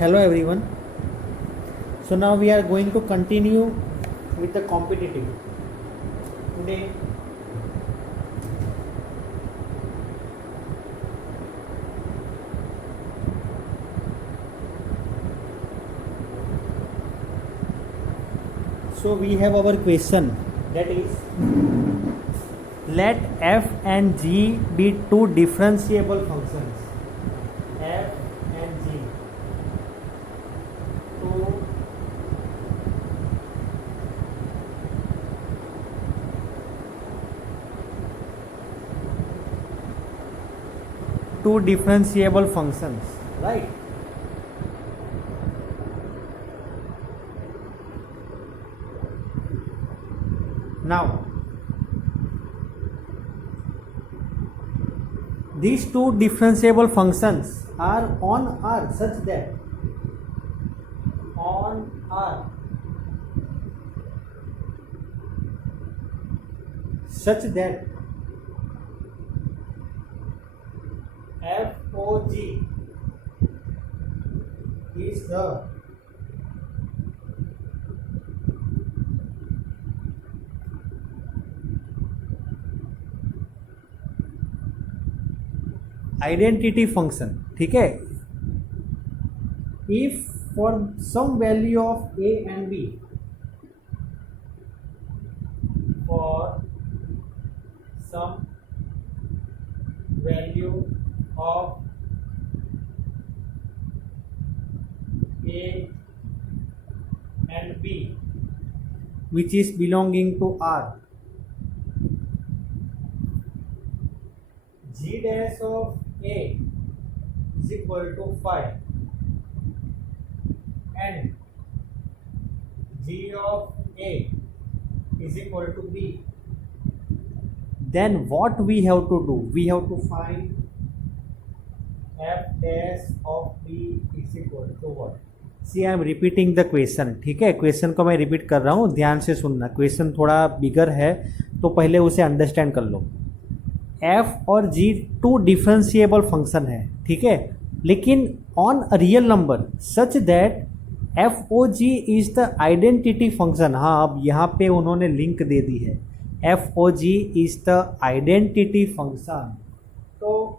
Hello everyone. So now we are going to continue with the competitive. Today so we have our question, that is, let f and g be two differentiable functions. F and g, two differentiable functions, right? Now these two differentiable functions are on R such that FOG is the identity function. ठीक है, if for some value of a and b, for some value of a and b which is belonging to R, g dash of a is equal to 5 and g of a is equal to b, then what we have to do? We have to find f dash of b is equal to what? See, I am repeating the question. ठीक है, question को मैं repeat कर रहा हूँ, ध्यान से सुनना. क्वेश्चन थोड़ा बिगर है तो पहले उसे अंडरस्टैंड कर लो. f और g टू डिफरेंशिएबल फंक्शन है, ठीक है, लेकिन on a real number such that FOG is the identity function. हाँ, अब यहाँ पे उन्होंने लिंक दे दी है, FOG is the identity function. तो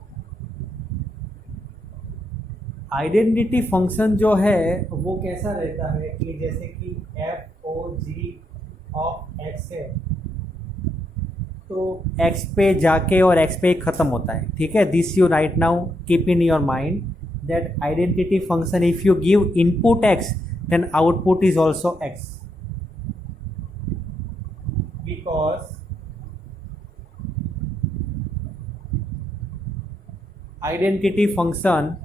आइडेंटिटी फंक्शन जो है वो कैसा रहता है कि जैसे कि FOG ऑफ x है तो x पे जाके और x पे ख़त्म होता है, ठीक है. This you write now keep in your mind that identity function if you give input x then output is also x, because identity function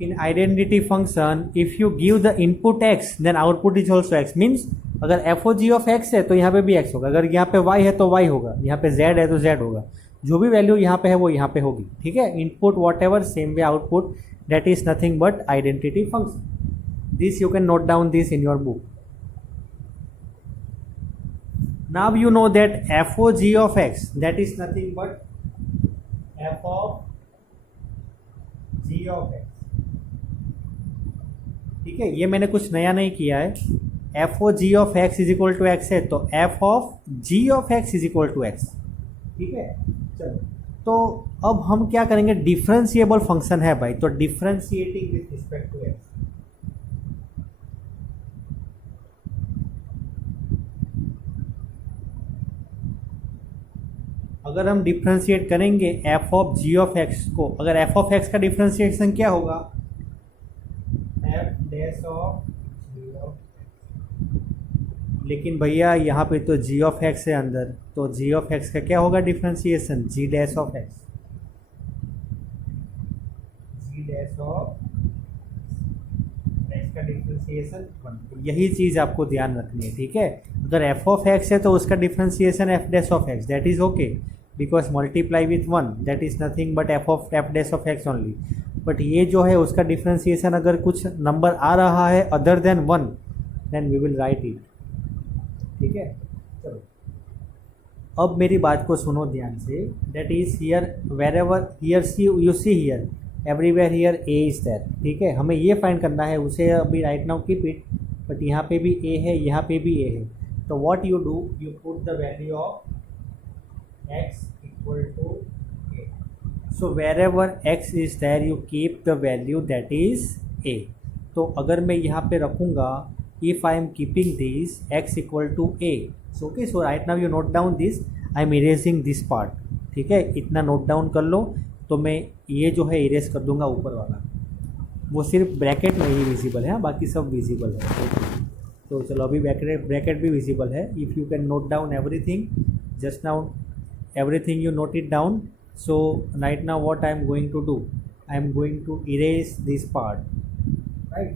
in identity function if you give the input x then output is also x, means अगर FOG of x है तो यहाँ पे भी x होगा, अगर यहाँ पे y है तो y होगा, यहाँ पे z है तो z होगा, जो भी वैल्यू यहाँ पे है वो यहाँ पे होगी, ठीक है. Input what ever, same way output, that is nothing but identity function. This you can note down this in your book. Now you know that FOG of x that is nothing but f of g of x, ठीक है. ये मैंने कुछ नया नहीं किया है. FOG of x is equal to x है तो f of g of x is equal to x, ठीक है. चलो, तो अब हम क्या करेंगे, डिफरेंशिएबल फंक्शन है भाई, तो differentiating with respect to x. अगर हम डिफरेंशिएट करेंगे f of g of x को, अगर f ऑफ x का डिफरेंशिएशन क्या होगा, f dash of g of x. लेकिन भैया यहाँ पे तो g ऑफ x है अंदर, तो g ऑफ x का क्या होगा differentiation, g dash of x, g dash of x का डिफरेंशिएशन 1. यही चीज़ आपको ध्यान रखनी है, ठीक है. अगर f ऑफ x है तो उसका differentiation f dash of x, that is okay, because multiply with 1, that is nothing but f dash of x only. But ये जो है उसका डिफ्रेंसिएशन अगर कुछ नंबर आ रहा है other than 1 then we will write it. ठीक है, चलो अब मेरी बात को सुनो ध्यान से। That is here wherever here see you see here everywhere here A is that. ठीक है, हमें ये फाइंड करना है उसे अभी right now keep it, but यहाँ पे भी ए है, यहाँ पे भी ए है। तो what you do, you put the value of x equal to A. So wherever x is there you keep the value that is A. तो अगर मैं यहाँ पे रखूँगा if I am keeping this x equal to A, so okay, so right now you note down this, I am erasing this part. ठीक है, इतना note down कर लो। तो मैं ये जो है इरेज कर दूंगा ऊपर वाला, वो सिर्फ ब्रैकेट में ही विजिबल है, बाकी सब विजिबल है। तो चलो अभी ब्रैकेट भी विजिबल है। If you can note down everything, just now everything you note it down. So right now what I am going to do, I am going to erase this part, right?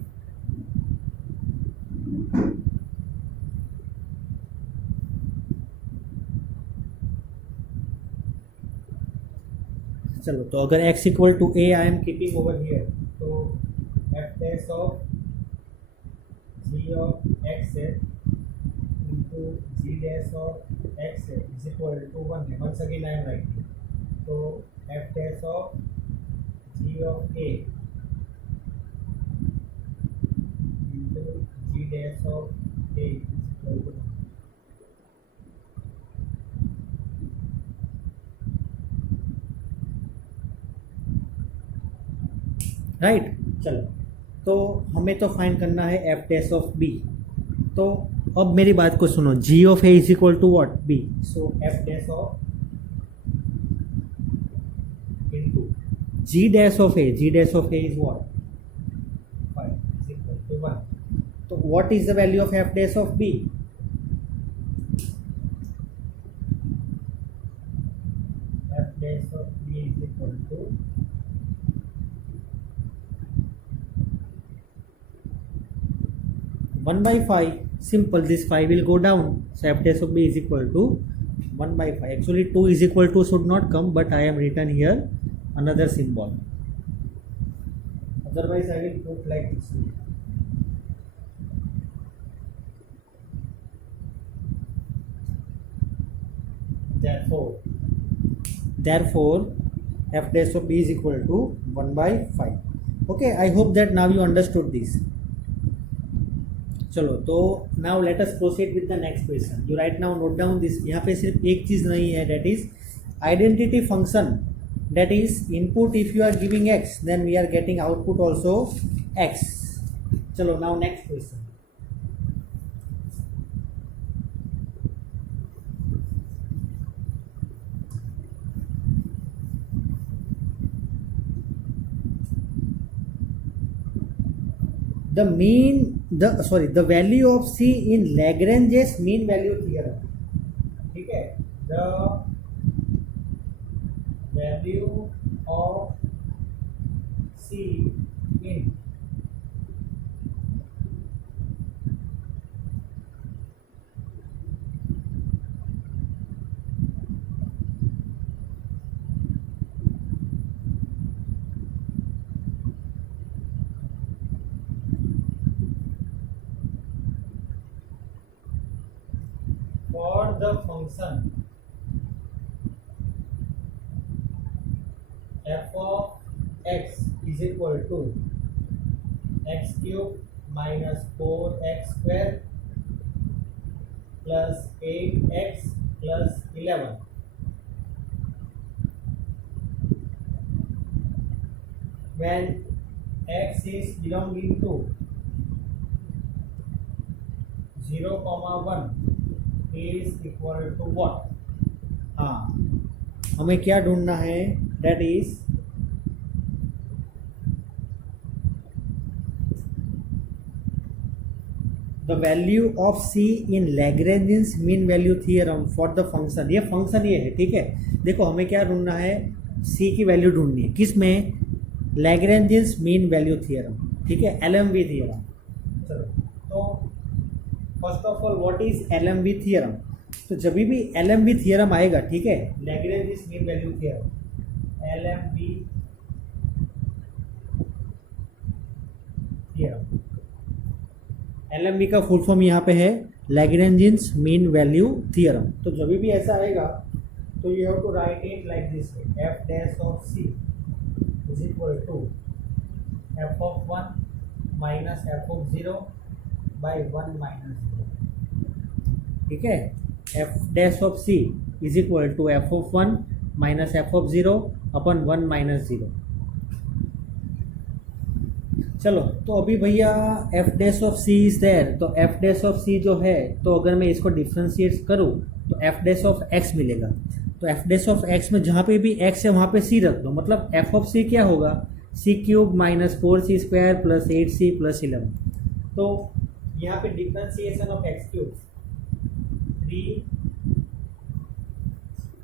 चलो, तो अगर x equal to A I am keeping over here, तो f dash of g of x है into g dash of x is equal to 1 है। once again I am writing, so f dash of g of a into g dash of a is equal to 1। Right, चलो तो हमें तो find करना है f dash of B. तो अब मेरी बात को सुनो, G of A is equal to what, B. So F dash of into G dash of A, G dash of A is what 5 is equal to 1। तो what is the value of F dash of B, F dash of B is equal to 1/5। simple, this 5 will go down, so f dash of b is equal to 1/5। actually 2 is equal to should not come, but I am written here another symbol, otherwise I will put like this way। therefore f dash of b is equal to 1/5। okay, I hope that now you understood this। चलो, तो now let us proceed with the next question. You write now note down this. यहाँ पे सिर्फ एक चीज़ नहीं है, that is identity function, that is input if you are giving X then we are getting output also X. चलो now next question. the value of c in Lagrange's mean value theorem। ठीक है, the value of c in for the function f of x is equal to x cube minus 4x square plus 8x plus 11 when x is belonging to 0, 1 is equal to what। हाँ, हमें क्या ढूंढना है, that is the value of c in Lagrange's mean value theorem for the function। ये function ये है, ठीक है। देखो हमें क्या ढूंढना है, c की वैल्यू ढूंढनी है, किस में, Lagrange's mean value theorem, ठीक है, LMV theorem। चलो, तो first of all what is LMV theorem. तो जब भी LMV थियरम आएगा, ठीक है, Lagrange mean value theorem, LMV LMV का फुल फॉर्म यहाँ पे है लैग्रेंजियंस मीन वैल्यू थियरम। तो जब भी ऐसा आएगा तो you have to write it like this way, f dash of c is equal to f of 1 minus f of 0 by 1 minus 0। ठीक है, f dash of c is equal to f of 1 minus f of 0 upon 1 minus 0। चलो, तो अभी भैया f dash of c is there, तो f dash of सी जो है, तो अगर मैं इसको डिफ्रेंशिएट करूँ तो एफ डैश ऑफ एक्स मिलेगा। तो एफ डैश ऑफ एक्स में जहाँ पे भी एक्स है वहाँ पे सी रख दो, मतलब एफ ऑफ सी क्या होगा, C cube minus 4c square plus 8c plus 11। तो यहाँ पे differentiation of X cube 3,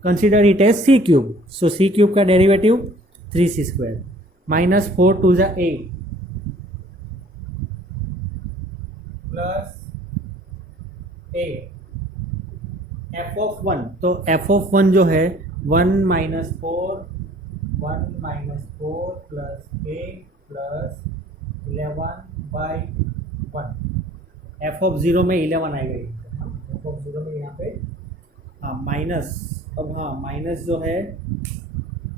consider it as C cube, so C cube का डेरिवेटिव 3c स्क्वायर माइनस 4 2 जा 8 प्लस 8 एफ ऑफ 1, तो एफ ऑफ 1 जो है 1 minus 4 plus 8 plus 11 by 1। F of 0 में 11 आएगा, एफ ऑफ 0 में यहाँ पे हाँ माइनस, अब हाँ माइनस जो है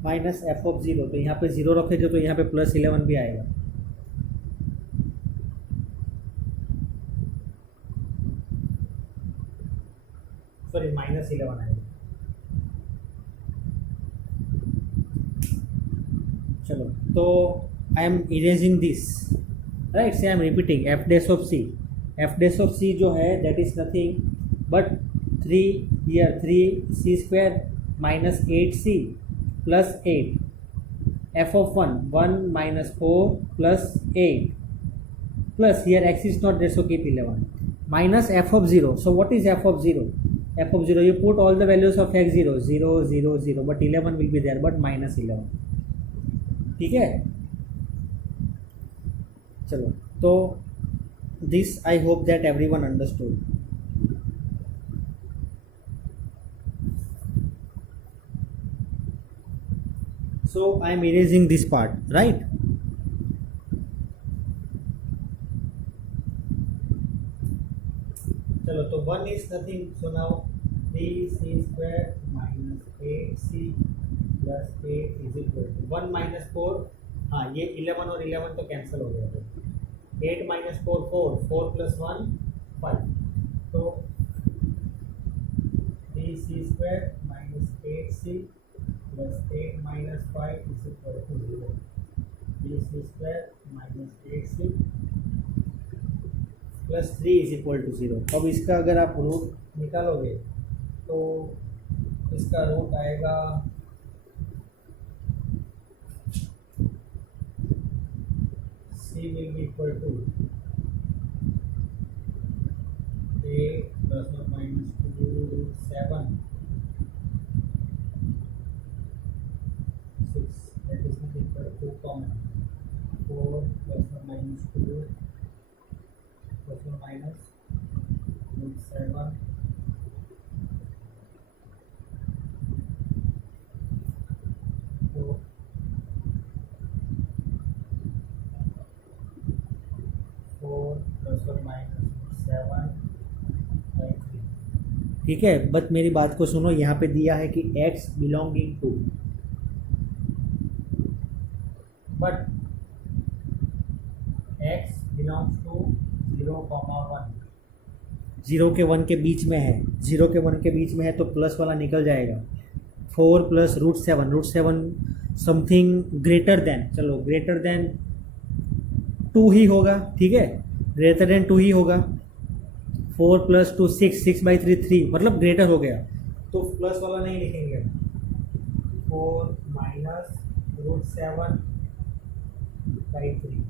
माइनस एफ ऑफ 0, तो यहाँ पे 0 रखेंगे तो यहाँ पे प्लस 11 भी आएगा। सॉरी माइनस 11 आएगा। चलो, तो I am erasing this, right, say I am repeating F dash of C, F dash of सी जो है that is nothing but 3 here 3c square minus 8c plus 8, F of 1 minus 4 plus 8 plus here x is not there so keep 11 minus f of 0. So what is f of 0? F of 0, you put all the values of x 0 0 0 0 but 11 will be there but minus 11। ठीक है, चलो, तो this I hope that everyone understood। So I am erasing this part, right? चलो, तो 1 is nothing, so now 3c square minus 8c plus 8 is equal to 1 minus 4, हाँ ये 11 और 11 तो कैंसिल हो गया, 8 minus 4 4, 4 plus 1 5, तो 3c square minus 8c plus 8 minus 5 is equal to 0, 3c square minus 8c plus 3 is equal to 0। अब इसका अगर आप रूट निकालोगे तो इसका रूट आएगा c will be equal to a plus और minus 2 7 6 that is not equal to common 4 plus और माइनस 2 प्लस और माइनस 7 तो 4 प्लस और माइनस 7 बाई 3। ठीक है, बट मेरी बात को सुनो, यहाँ पे दिया है कि x belonging to, but x belongs to 0,1, 0 के 1 के बीच में है, 0 के 1 के बीच में है तो प्लस वाला निकल जाएगा। 4 plus root 7 something greater than, चलो ग्रेटर देन 2 ही होगा, ठीक है, ग्रेटर देन 2 ही होगा। 4 प्लस 2 6, 6 बाई 3 3, मतलब ग्रेटर हो गया, तो प्लस वाला नहीं लिखेंगे। 4 माइनस रूट 7 बाई 3,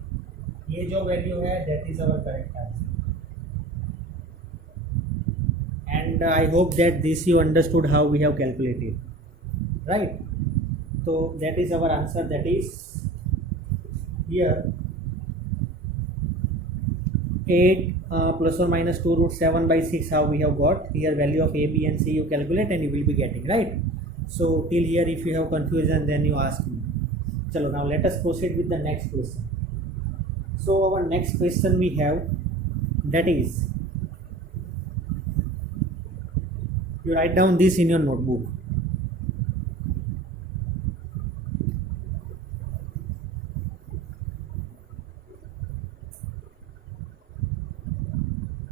ये जो वैल्यू है that is our correct answer. And I hope that this you understood how we have calculated, right. तो that is our answer, that is here 8 plus or minus 2 root 7 by 6 how we have got here value of a, b and c you calculate and you will be getting, right? So till here if you have confusion then you ask me. Chalo, now let us proceed with the next question. So our next question we have that is, you write down this in your notebook.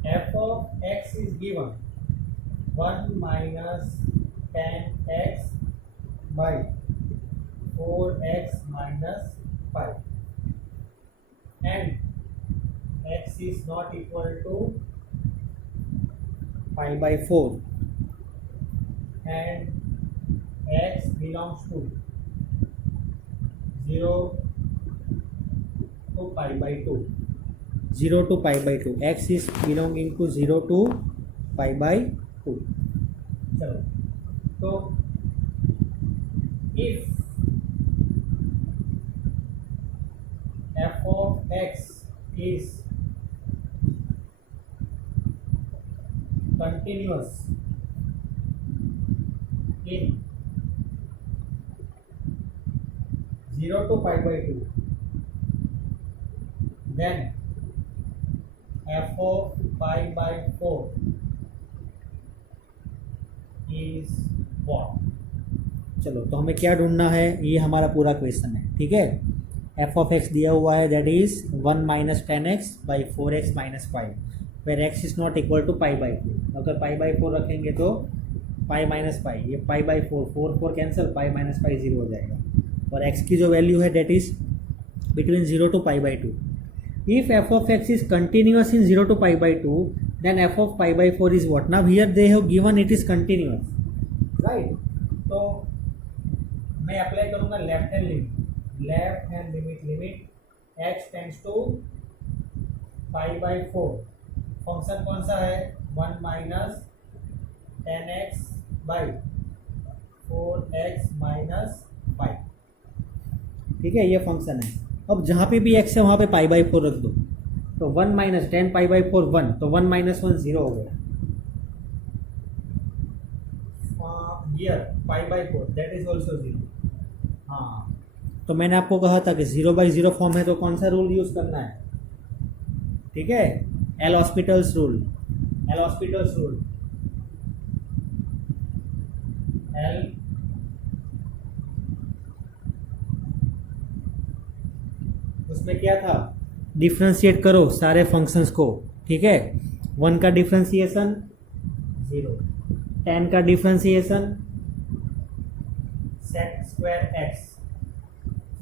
F of x is given 1 minus 10x by 4x minus 5, and x is not equal to pi by 4, and x belongs to 0 to pi by 2. 0 to pi by 2. X is belonging to 0 to pi by 2. चलो, तो if f of x is continuous in 0 to pi by 2, then f of pi by 4 is what? चलो, तो हमें क्या ढूंढना है, ये हमारा पूरा क्वेश्चन है, ठीक है। f of x दिया हुआ है, that is 1 minus 10x by 4x minus 5, where x is not equal to pi by 4। अगर पाई बाई 4 रखेंगे तो पाई माइनस पाई, ये pi by 4, 4 cancel, pi minus pi 0 हो जाएगा, और x की जो वैल्यू है that is between 0 to pi by 2। If f of x is continuous in 0 to pi by 2, then f of pi by 4 is what? Now here they have given it is continuous, right? तो मैं apply करूंगा left hand limit, limit x tends to pi by 4। Function कौन सा है? 1 minus 10x by 4x minus 5, ठीक है, ये function है। अब जहाँ पे भी x है वहाँ पे पाई बाई 4 रख दो, तो 1 माइनस 10 पाई बाई 4 1, तो 1 माइनस 1 0 हो गया। Here pi by 4 that is also 0। हाँ, तो मैंने आपको कहा था कि 0 बाई 0 फॉर्म है तो कौन सा रूल यूज करना है, ठीक है, एल हॉस्पिटल्स रूल। एल उसमें क्या था, डिफ्रेंशिएट करो सारे फंक्शंस को, ठीक है। 1 का डिफ्रेंशिएशन 0, 10 का differentiation sec square x,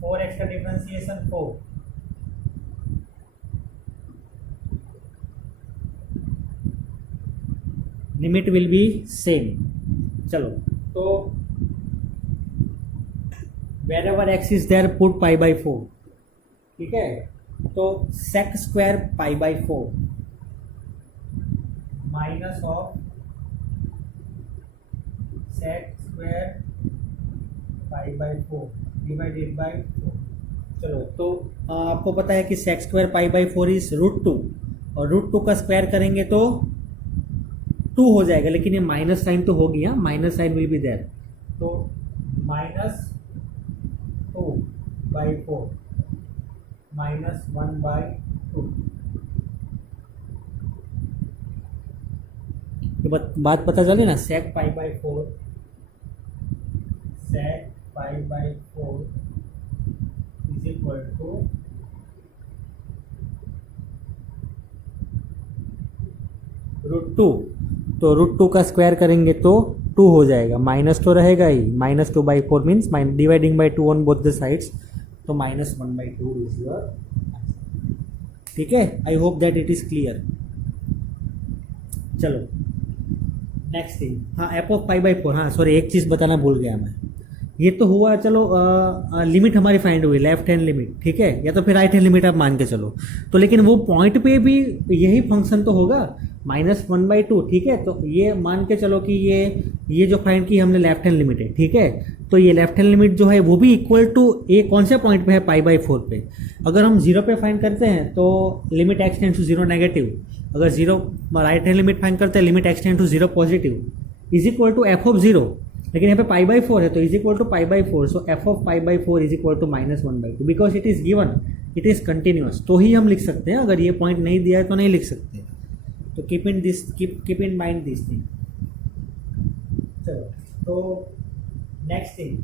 4x का differentiation 4, limit will be same. चलो, तो wherever x is there put pi by 4, ठीक है। तो sec square pi by 4 minus of sec square pi by 4 divided by 4। चलो, तो आपको पता है कि sec square pi by 4 is √2, और √2 का स्क्वायर करेंगे तो 2 हो जाएगा, लेकिन ये माइनस साइन तो हो गया, minus sine will be there, तो माइनस 2 बाई 4 माइनस 1 बाई 2। ये बात पता चली ना, sec pi by 4 is equal to √2, तो √2 का स्क्वायर करेंगे तो 2 हो जाएगा, माइनस तो रहेगा ही, minus 2 by 4 means dividing by 2 on both the sides, तो minus 1 by 2 is your answer, ठीक है। I hope that it is clear. चलो, नेक्स्ट थिंग, हाँ, एफ ऑफ पाई बाई 4, हाँ सॉरी, एक चीज़ बताना भूल गया मैं, ये तो हुआ, चलो लिमिट हमारी फाइंड हुई, लेफ्ट हैंड लिमिट, ठीक है, या तो फिर राइट हैंड लिमिट आप मान के चलो, तो लेकिन वो पॉइंट पे भी यही फंक्शन तो होगा, -1 बाई 2, ठीक है। तो ये मान के चलो कि ये जो फाइंड की हमने लेफ्ट हैंड लिमिट है, ठीक है, तो ये लेफ्ट हैंड लिमिट जो है वो भी इक्वल टू ए कौन से पॉइंट पे है, पाई बाई 4 पे। अगर हम 0 पे फाइंड करते हैं तो limit x tends to 0 negative, अगर 0 राइट हैंड लिमिट फाइंड करते हैं limit x tends to 0 positive, is equal to f of 0, लेकिन यहाँ पे पाई बाई 4 है तो is equal to pi by 4, so f of pi by 4 is equal to -1 by 2, because it is given, it is continuous, तो ही हम लिख सकते हैं, अगर ये पॉइंट नहीं दिया है तो नहीं लिख सकते। तो keep in mind this thing. चलो, तो next thing,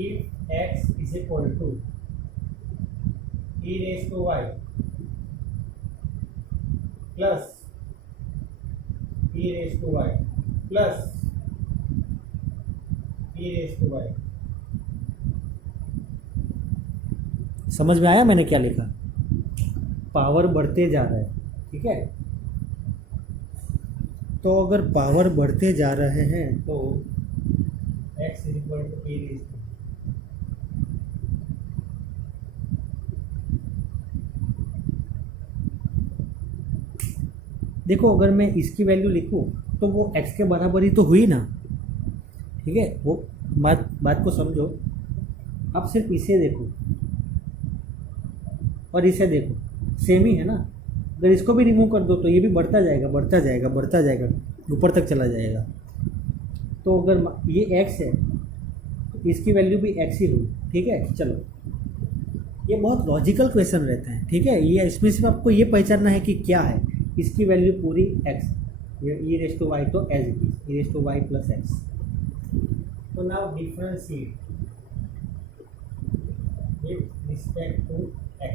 if x is equal to e raised to y plus e raised to y plus e raised to y, समझ में आया मैंने क्या लिखा? पावर बढ़ते जा रहा है, ठीक है। तो अगर पावर बढ़ते जा रहे हैं तो x is equal to e raise to, देखो अगर मैं इसकी वैल्यू लिखूं तो वो x के बराबर ही तो हुई ना, ठीक है। वो बात को समझो। अब सिर्फ इसे देखो और इसे देखो, सेम ही है ना। अगर इसको भी रिमूव कर दो तो ये भी बढ़ता जाएगा बढ़ता जाएगा बढ़ता जाएगा, ऊपर तक चला जाएगा। तो अगर ये x है तो इसकी वैल्यू भी x ही हुई, ठीक है। चलो, ये बहुत लॉजिकल क्वेश्चन रहते हैं, ठीक है। ये इसमें सिर्फ आपको ये पहचानना है कि क्या है। इसकी वैल्यू पूरी x, E raise to Y तो as it is E raise to Y plus X. तो now differentiate with respect to x,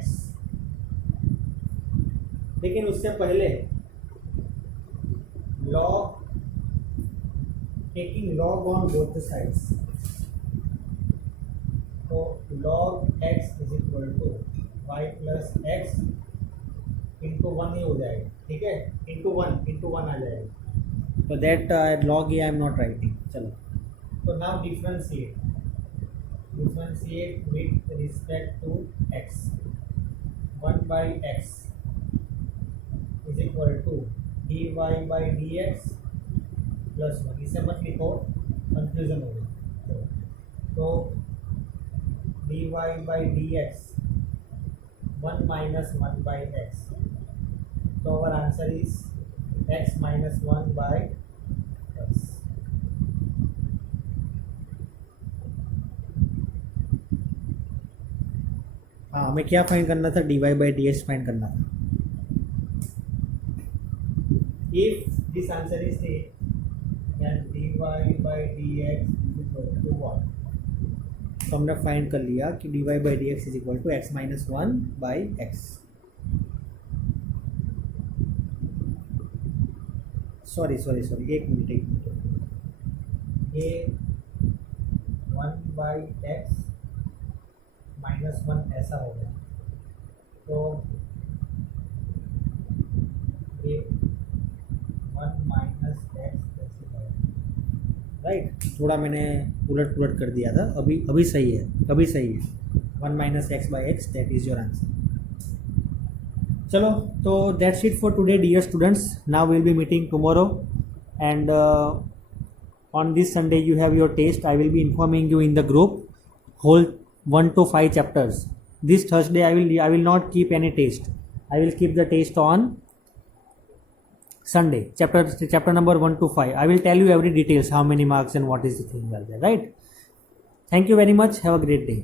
लेकिन उससे पहले log, taking log on both sides. तो log x is equal to Y plus X into one ही हो जाएगा, ठीक है। इंटू वन आ जाएगा। तो दैट लॉग ये आई एम नॉट राइटिंग। चलो, तो now differentiate with respect to x, 1 by x is equal to dy by dx plus 1। इसे मत लिखो, कंफ्यूजन होगा। तो dy by dx 1 minus 1 by x, तो our answer is x minus 1 by x। हाँ, हमें क्या फाइंड करना था? dy by dx फाइंड करना था। If this answer is A, then dy by dx is equal to what? तो हमने फाइंड कर लिया कि dy by dx is equal to x minus 1 by x। Sorry एक मिनट, ये 1 by x माइनस 1 ऐसा हो गया। तो ये 1 माइनस एक्स ऐसे हो, राइट। थोड़ा मैंने उलट पुलट कर दिया था, अभी सही है, 1 minus x by x, that is your answer. चलो, तो that's it for today dear students. Now will be meeting tomorrow and on this Sunday you have your test. I will be informing you in the group whole 1 to 5 chapters. This Thursday I will not keep any test. I will keep the test on Sunday, chapter number 1 to 5. I will tell you every details, how many marks and what is the thing like that, right? Thank you very much. Have a great day.